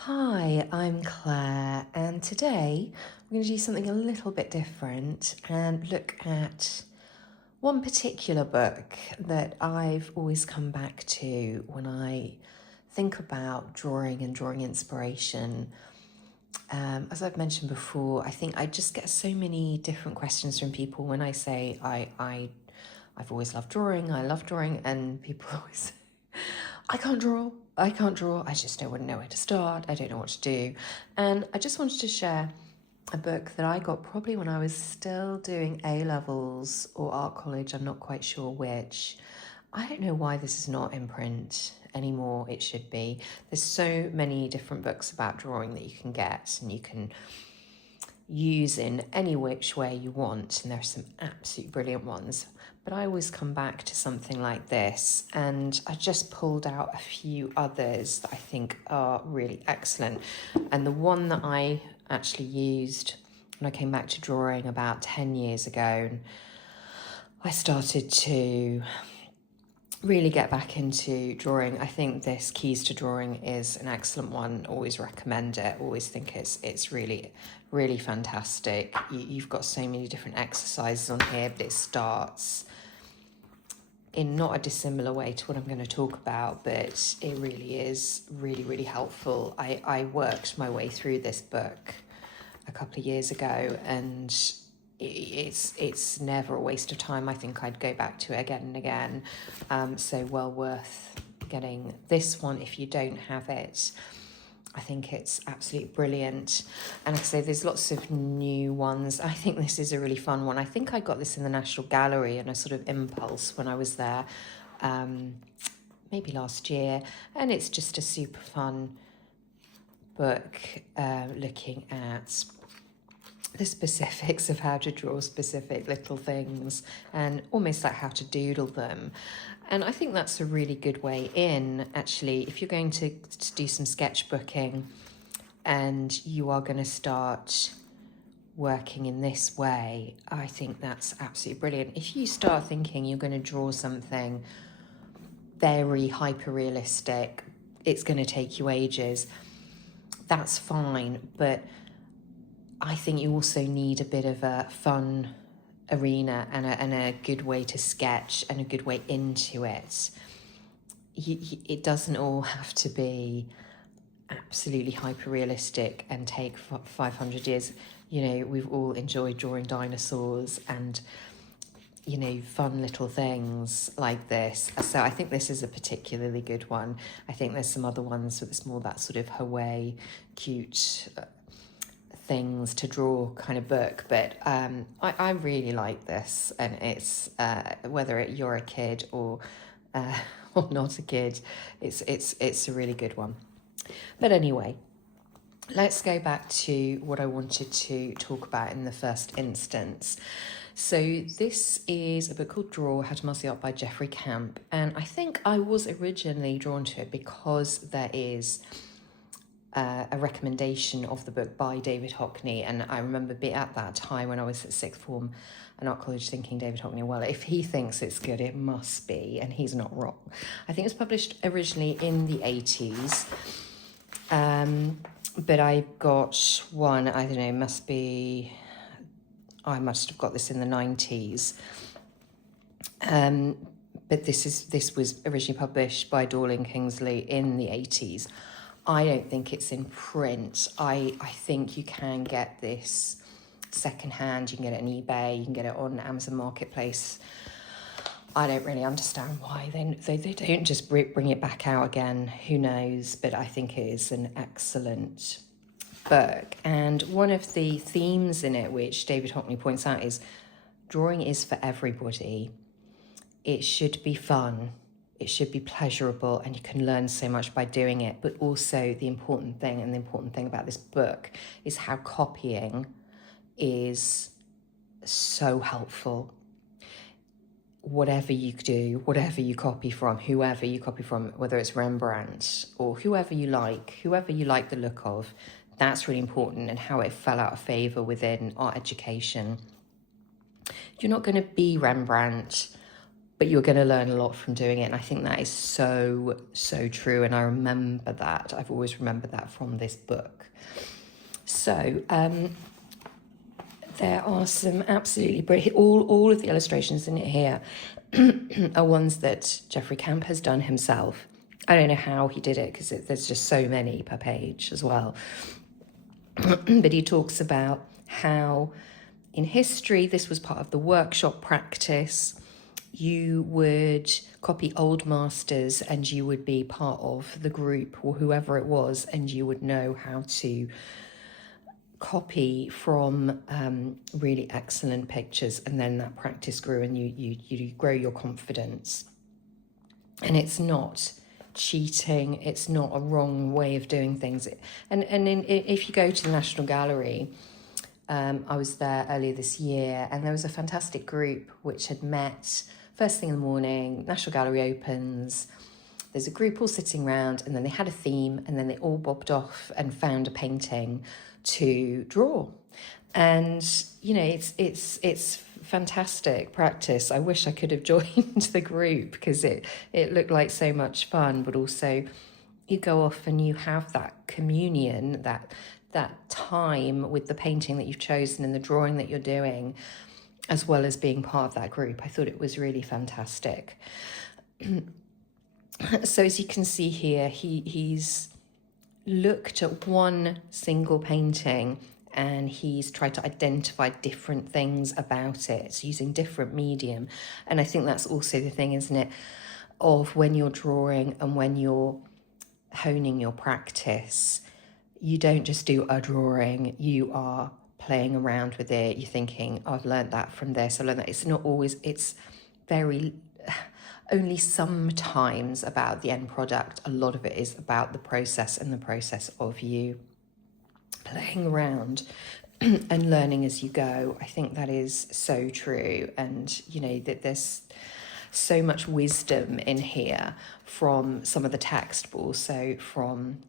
Hi, I'm Claire, and today we're going to do something a little bit different and look at one particular book that I've always come back to when I think about drawing and drawing inspiration. As I've mentioned before, I think I just get so many different questions from people when I say I've always loved drawing, I love drawing, and people always say, I can't draw, I just don't know where to start, I don't know what to do. And I just wanted to share a book that I got probably when I was still doing A-levels or art college, I'm not quite sure which. I don't know why this is not in print anymore, it should be. There's so many different books about drawing that you can get and you can use in any which way you want, and there are some absolutely brilliant ones. But I always come back to something like this, and I just pulled out a few others that I think are really excellent. And the one that I actually used when I came back to drawing about 10 years ago, and I started to really get back into drawing. I think this Keys to Drawing is an excellent one. Always recommend it. Always think it's really, really fantastic. You've got so many different exercises on here, but it starts in not a dissimilar way to what I'm going to talk about, but it really is really, really helpful. I worked my way through this book a couple of years ago, and it's never a waste of time. I think I'd go back to it again and again. So well worth getting this one if you don't have it. I think it's absolutely brilliant. And like I say, there's lots of new ones. I think this is a really fun one. I think I got this in the National Gallery and a sort of impulse when I was there, maybe last year. And it's just a super fun book looking at the specifics of how to draw specific little things and almost like how to doodle them. And I think that's a really good way in, actually, if you're going to do some sketchbooking and you are going to start working in this way. I think that's absolutely brilliant. If you start thinking you're going to draw something very hyper-realistic, it's going to take you ages, that's fine, but I think you also need a bit of a fun arena and a good way to sketch and a good way into it. It doesn't all have to be absolutely hyper-realistic and take 500 years. You know, we've all enjoyed drawing dinosaurs and, you know, fun little things like this. So I think this is a particularly good one. I think there's some other ones that's more that sort of Hawaii, cute things to draw kind of book, but I really like this, and it's whether you're a kid or not a kid, it's a really good one. But anyway, let's go back to what I wanted to talk about in the first instance. So this is a book called Draw, How to Master the Art by Jeffrey Camp, and I think I was originally drawn to it because there is a recommendation of the book by David Hockney, and I remember at that time when I was at sixth form and art college thinking, David Hockney, well, if he thinks it's good, it must be, and he's not wrong. I think it was published originally in the 80s, but I got one, I don't know, I must have got this in the 90s. But this was originally published by Dorling Kingsley in the 80s. I don't think it's in print. I think you can get this secondhand. You can get it on eBay. You can get it on Amazon Marketplace. I don't really understand why they don't just bring it back out again. Who knows? But I think it is an excellent book. And one of the themes in it, which David Hockney points out, is drawing is for everybody. It should be fun. It should be pleasurable, and you can learn so much by doing it. But also the important thing about this book is how copying is so helpful. Whatever you do, whatever you copy from, whoever you copy from, whether it's Rembrandt or whoever you like the look of, that's really important, and how it fell out of favour within art education. You're not going to be Rembrandt but you're going to learn a lot from doing it. And I think that is so, so true. And I remember that. I've always remembered that from this book. So there are some absolutely brilliant, all of the illustrations in it here are ones that Jeffrey Camp has done himself. I don't know how he did it, because there's just so many per page as well. But he talks about how in history this was part of the workshop practice. You would copy old masters and you would be part of the group or whoever it was, and you would know how to copy from really excellent pictures, and then that practice grew and you grow your confidence. And it's not cheating, it's not a wrong way of doing things. If you go to the National Gallery, I was there earlier this year, and there was a fantastic group which had met first thing in the morning. National Gallery opens, there's a group all sitting around, and then they had a theme, and then they all bobbed off and found a painting to draw. And it's fantastic practice. I wish I could have joined the group, because it looked like so much fun, but also you go off and you have that communion, that time with the painting that you've chosen and the drawing that you're doing, as well as being part of that group. I thought it was really fantastic. So as you can see here, he's looked at one single painting and he's tried to identify different things about it using different medium. And I think that's also the thing, isn't it, of when you're drawing and when you're honing your practice, you don't just do a drawing, you are playing around with it. You're thinking, oh, I've learned that from this, I learned that. It's not always, it's very, only sometimes about the end product. A lot of it is about the process, and the process of you playing around and learning as you go. I think that is so true. And, that there's so much wisdom in here from some of the text, but also from,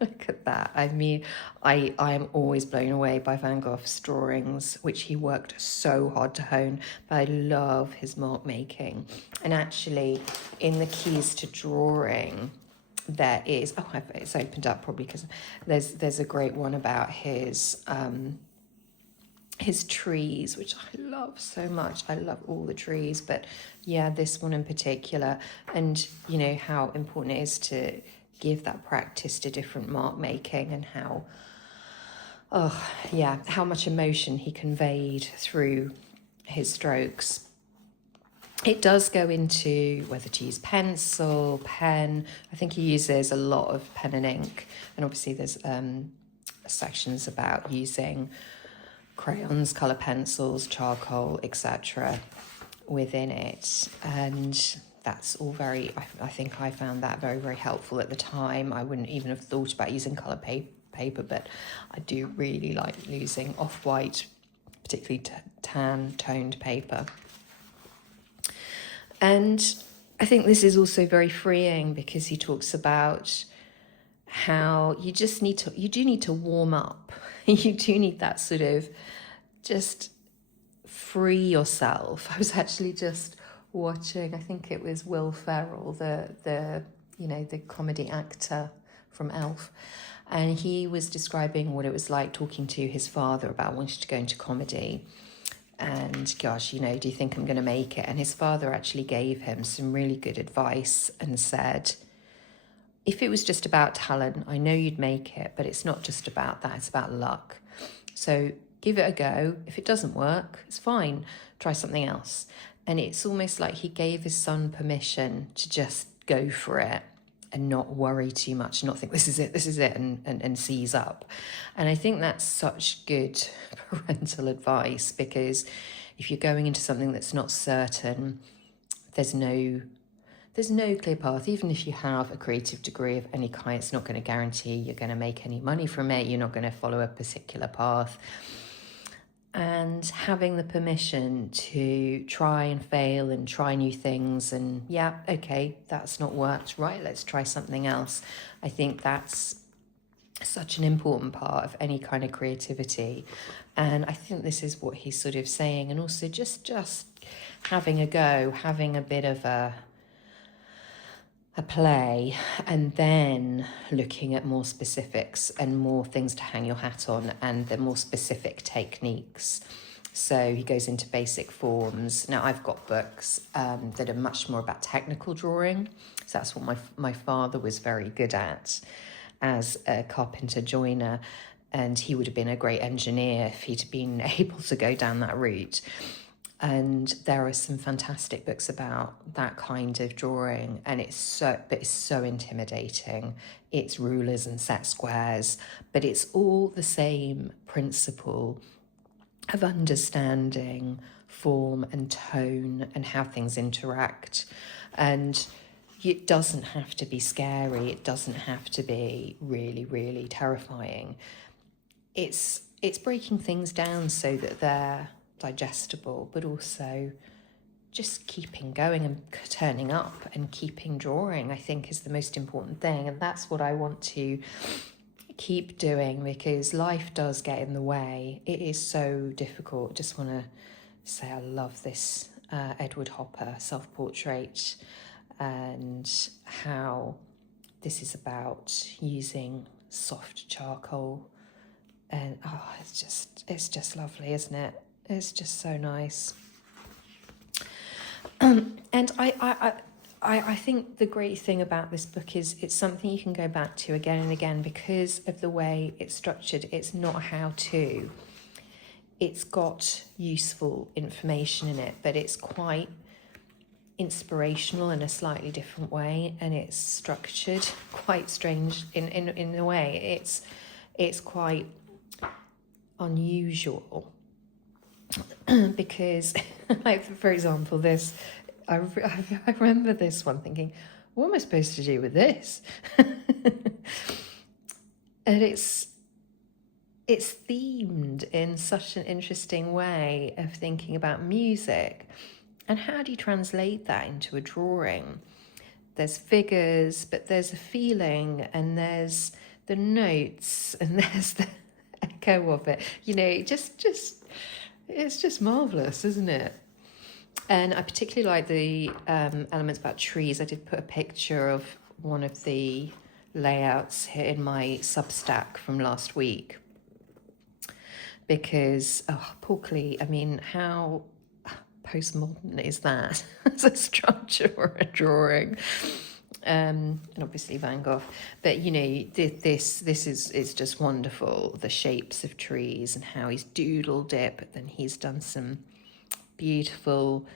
look at that. I mean, I am always blown away by Van Gogh's drawings, which he worked so hard to hone, but I love his mark making. And actually, in the keys to drawing, there is, it's opened up probably because there's a great one about his trees, which I love so much. I love all the trees, but yeah, this one in particular, and how important it is to give that practice to different mark making, and how much emotion he conveyed through his strokes. It does go into whether to use pencil, pen. I think he uses a lot of pen and ink, and obviously there's sections about using crayons, colour pencils, charcoal, etc. within it. And that's all very, I think I found that very, very helpful at the time. I wouldn't even have thought about using colour paper, but I do really like using off-white, particularly tan toned paper. And I think this is also very freeing, because he talks about how you do need to warm up. You do need that sort of just free yourself. I was actually just watching, I think it was Will Ferrell, the comedy actor from Elf, and he was describing what it was like talking to his father about wanting to go into comedy. And gosh, do you think I'm going to make it? And his father actually gave him some really good advice and said, if it was just about talent, I know you'd make it, but it's not just about that, it's about luck. So give it a go. If it doesn't work, it's fine. Try something else. And it's almost like he gave his son permission to just go for it and not worry too much, not think this is it, and seize up. And I think that's such good parental advice, because if you're going into something that's not certain, there's no clear path. Even if you have a creative degree of any kind, it's not going to guarantee you're going to make any money from it. You're not going to follow a particular path. And having the permission to try and fail and try new things, and yeah, okay, that's not worked, right, let's try something else. I think that's such an important part of any kind of creativity. And I think this is what he's sort of saying. And also just having a go, having a bit of a play, and then looking at more specifics and more things to hang your hat on and the more specific techniques. So he goes into basic forms. Now, I've got books that are much more about technical drawing. So that's what my father was very good at as a carpenter joiner. And he would have been a great engineer if he'd been able to go down that route. And there are some fantastic books about that kind of drawing, and it's so intimidating. It's rulers and set squares, but it's all the same principle of understanding form and tone and how things interact. And it doesn't have to be scary. It doesn't have to be really, really terrifying. It's breaking things down so that they're digestible, but also just keeping going and turning up and keeping drawing, I think, is the most important thing. And that's what I want to keep doing, because life does get in the way. It is so difficult. Just want to say I love this Edward Hopper self-portrait, and how this is about using soft charcoal. And it's just lovely, isn't it? It's just so nice. And I think the great thing about this book is it's something you can go back to again and again because of the way it's structured. It's not a how-to. It's got useful information in it, but it's quite inspirational in a slightly different way, and it's structured quite strange in a way. It's quite unusual. Because, like, for example, this, I remember this one thinking, what am I supposed to do with this? And it's themed in such an interesting way of thinking about music. And how do you translate that into a drawing? There's figures, but there's a feeling, and there's the notes, and there's the echo of it. You know, it's just marvellous, isn't it? And I particularly like the elements about trees. I did put a picture of one of the layouts here in my Substack from last week. Because, Paul Klee, I mean, how postmodern is that as a structure or a drawing? And obviously Van Gogh, but you know, this is just wonderful. The shapes of trees and how he's doodled it, but then he's done some beautiful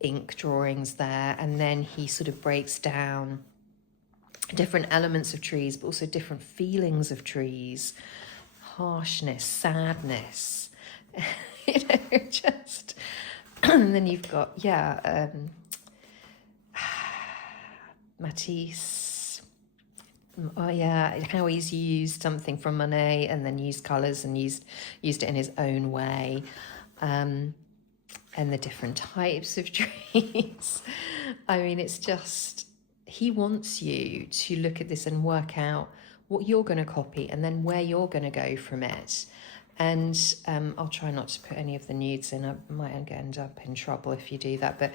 ink drawings there, and then he sort of breaks down different elements of trees, but also different feelings of trees, harshness, sadness, you know, just. And then you've got Matisse, how he's used something from Monet and then used colours and used it in his own way, and the different types of trees. I mean, it's just, he wants you to look at this and work out what you're going to copy and then where you're going to go from it. And I'll try not to put any of the nudes in. I might end up in trouble if you do that, but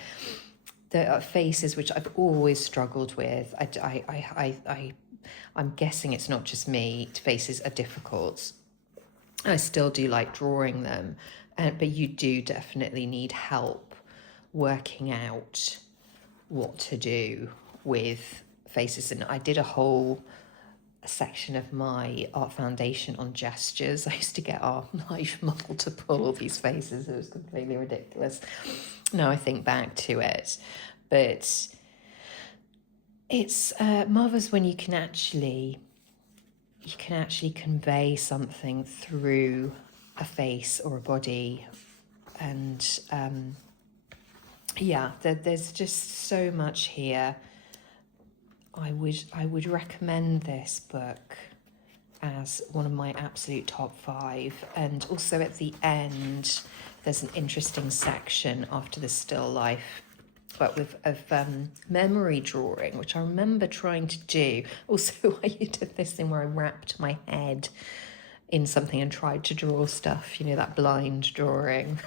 the faces, which I've always struggled with. I'm guessing it's not just me. Faces are difficult. I still do like drawing them, but you do definitely need help working out what to do with faces. And I did a whole section of my art foundation on gestures. I used to get our life model to pull all these faces. It was completely ridiculous. Now I think back to it, but it's marvelous when you can actually convey something through a face or a body. And there's just so much here. I would recommend this book as one of my absolute top 5. And also at the end, there's an interesting section after the still life but of memory drawing, which I remember trying to do. Also, I did this thing where I wrapped my head in something and tried to draw stuff, you know, that blind drawing.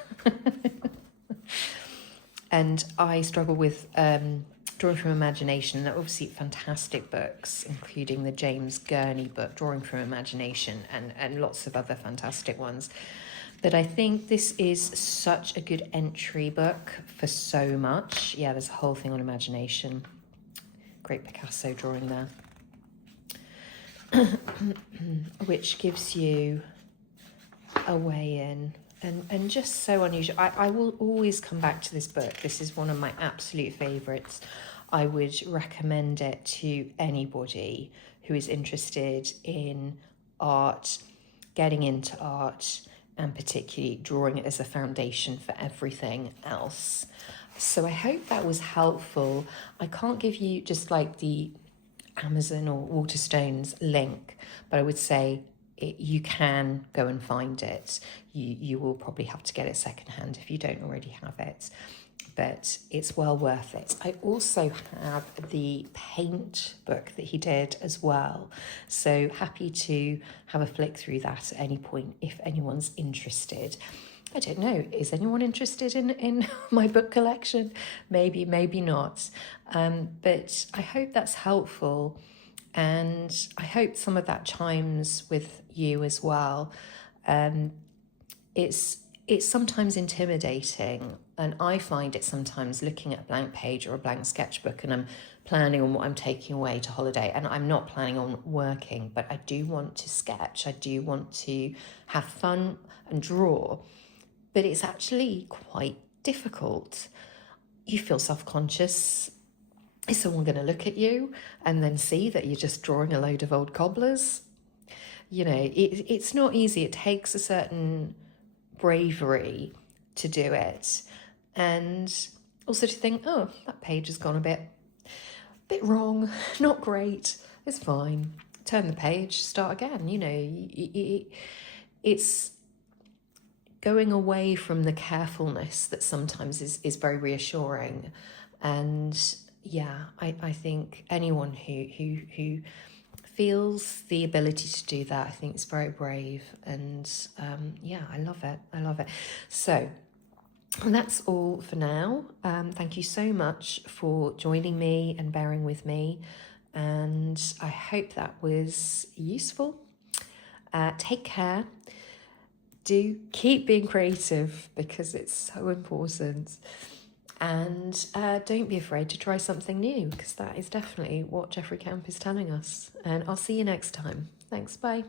And I struggle with Drawing from Imagination. They're obviously fantastic books, including the James Gurney book, Drawing from Imagination, and lots of other fantastic ones. But I think this is such a good entry book for so much. Yeah, there's a whole thing on imagination. Great Picasso drawing there. Which gives you a way in. And just so unusual. I will always come back to this book. This is one of my absolute favourites. I would recommend it to anybody who is interested in art, getting into art, and particularly drawing it as a foundation for everything else. So I hope that was helpful. I can't give you just like the Amazon or Waterstones link, but I would say you can go and find it. You will probably have to get it secondhand if you don't already have it, but it's well worth it. I also have the paint book that he did as well, so happy to have a flick through that at any point if anyone's interested. I don't know, is anyone interested in my book collection? Maybe, maybe not. But I hope that's helpful. And I hope some of that chimes with you as well. It's sometimes intimidating, and I find it sometimes looking at a blank page or a blank sketchbook, and I'm planning on what I'm taking away to holiday, and I'm not planning on working, but I do want to sketch. I do want to have fun and draw, but it's actually quite difficult. You feel self-conscious. Is someone going to look at you and then see that you're just drawing a load of old cobblers? You know, it's not easy. It takes a certain bravery to do it. And also to think, oh, that page has gone a bit wrong, not great, it's fine. Turn the page, start again. You know, it's going away from the carefulness that sometimes is very reassuring. And yeah, I think anyone who feels the ability to do that, I think it's very brave. And yeah, I love it. I love it. So that's all for now. Thank you so much for joining me and bearing with me. And I hope that was useful. Take care. Do keep being creative because it's so important. And don't be afraid to try something new, because that is definitely what Jeffrey Camp is telling us. And I'll see you next time. Thanks, bye.